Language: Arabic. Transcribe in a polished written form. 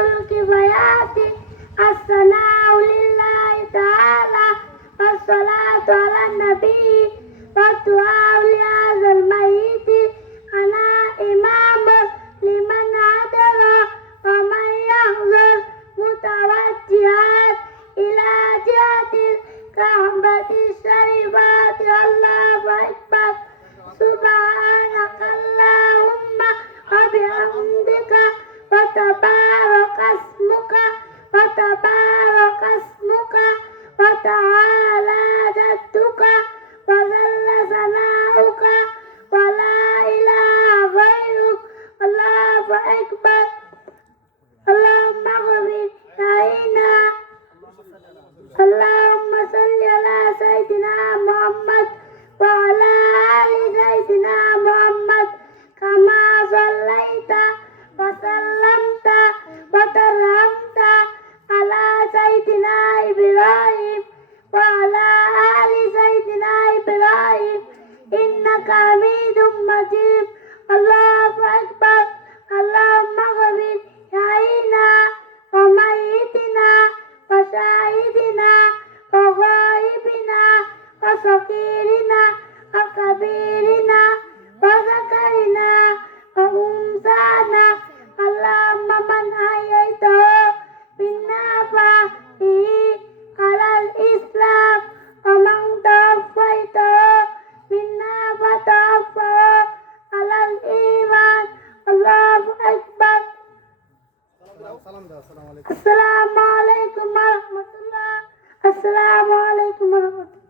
الكفايات الثناء لله تعالى والصلاة على النبي والدعاء لهذا الميت أنا إمام لمن عدل ومن يحضر متوجهات إلى جهة الكعبة الشريفة الله أكبر سبحانك اللهم وبحمدك وتبارك اسمك وتعالى جدك وجل ثناؤك ولا إله غيرك الله أكبر اللهم اغفر لنا اللهم صل على سيدنا محمد وعلى آل سيدنا محمد كما صليت وسلمت وترحمت على سيدنا إبراهيم وعلى آل سيدنا إبراهيم إنك حميد مجيد الله أكبر اللهم اغفر لنا وميتنا وشاهدنا وغائبنا وصغيرنا وكبيرنا وذكرنا وأنثانا اللهم من أحييته منا فأحيه على الإسلام ومن توفيته منا فتوفه على الإيمان الله أكبر السلام عليكم ورحمة الله السلام عليكم ورحمة الله